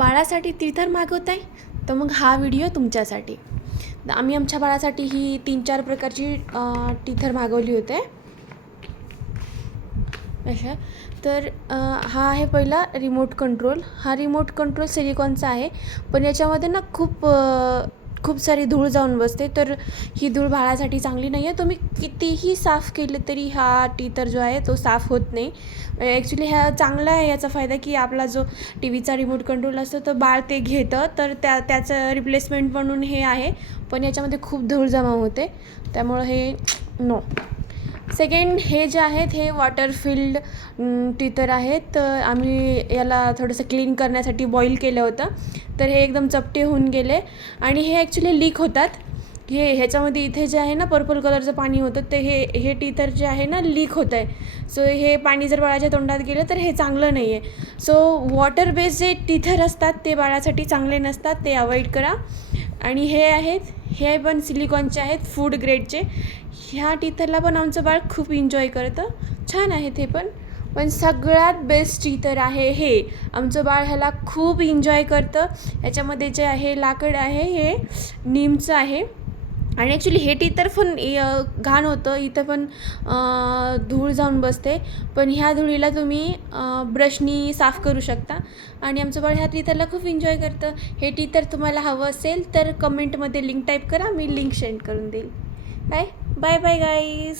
बाळासाठी टीथर मागवत आहे तर मग हा व्हिडिओ तुमच्यासाठी. आम्ही आमच्या बाळासाठी ही 3-4 प्रकारची टीथर मागवली होते अशा. तर हा आहे पहिला रिमोट कंट्रोल. हा रिमोट कंट्रोल सिलिकॉनचा आहे, पण याच्यामध्ये ना खूप सारी धूळ जाऊन बसते. तर ही धूळ बाळासाठी चांगली नाही आहे. तुम्ही कितीही साफ केले तरी हा टीथर जो आहे तो साफ होत नाही. ॲक्च्युली हा चांगला आहे. याचा फायदा की आपला जो टी व्हीचा रिमोट कंट्रोल असतो तो बाळ ते घेतं, तर त्याचं रिप्लेसमेंट म्हणून हे आहे. पण याच्यामध्ये खूप धूळ जमा होते, त्यामुळं हे नो. सेकंड हे जे आहेत हे वॉटर फिल्ड टीथर आहेत. तर आम्ही याला थोडंसं क्लीन करण्यासाठी बॉईल केलं होतं, तर हे एकदम चपटे होऊन गेले आणि हे ॲक्च्युली लीक होतात. ह्याच्यामध्ये इथे जे आहे ना पर्पल कलरचं पाणी होतं, ते हे टीथर जे आहे ना लीक होत आहे. सो हे पाणी जर बाळाच्या तोंडात गेलं तर हे चांगलं नाही आहे. सो वॉटर बेस्ड जे टीथर असतात ते बाळासाठी चांगले नसतात, ते अवॉइड करा. आणि हे पण सिलिकॉनचे आहेत, फूड ग्रेडचे. ह्या टीथरला पण आमचं बाळ खूप एन्जॉय करतं, छान आहेत हे पण सगळ्यात बेस्ट टीथर आहे हे. आमचं बाळ ह्याला खूप एन्जॉय करतं. ह्याच्यामध्ये जे आहे लाकड आहे हे नीमचं आहे. आणि ॲक्च्युली हे टीथर पण घाण होतं, इथं पण धूळ जाऊन बसते, पण ह्या धुळीला तुम्ही ब्रशनी साफ करू शकता. आणि आमचं बाळ ह्या टीथरला खूप एन्जॉय करतं. हे टीथर तुम्हाला हवं असेल तर कमेंटमध्ये लिंक टाईप करा, मी लिंक सेंड करून देईल. Bye bye guys.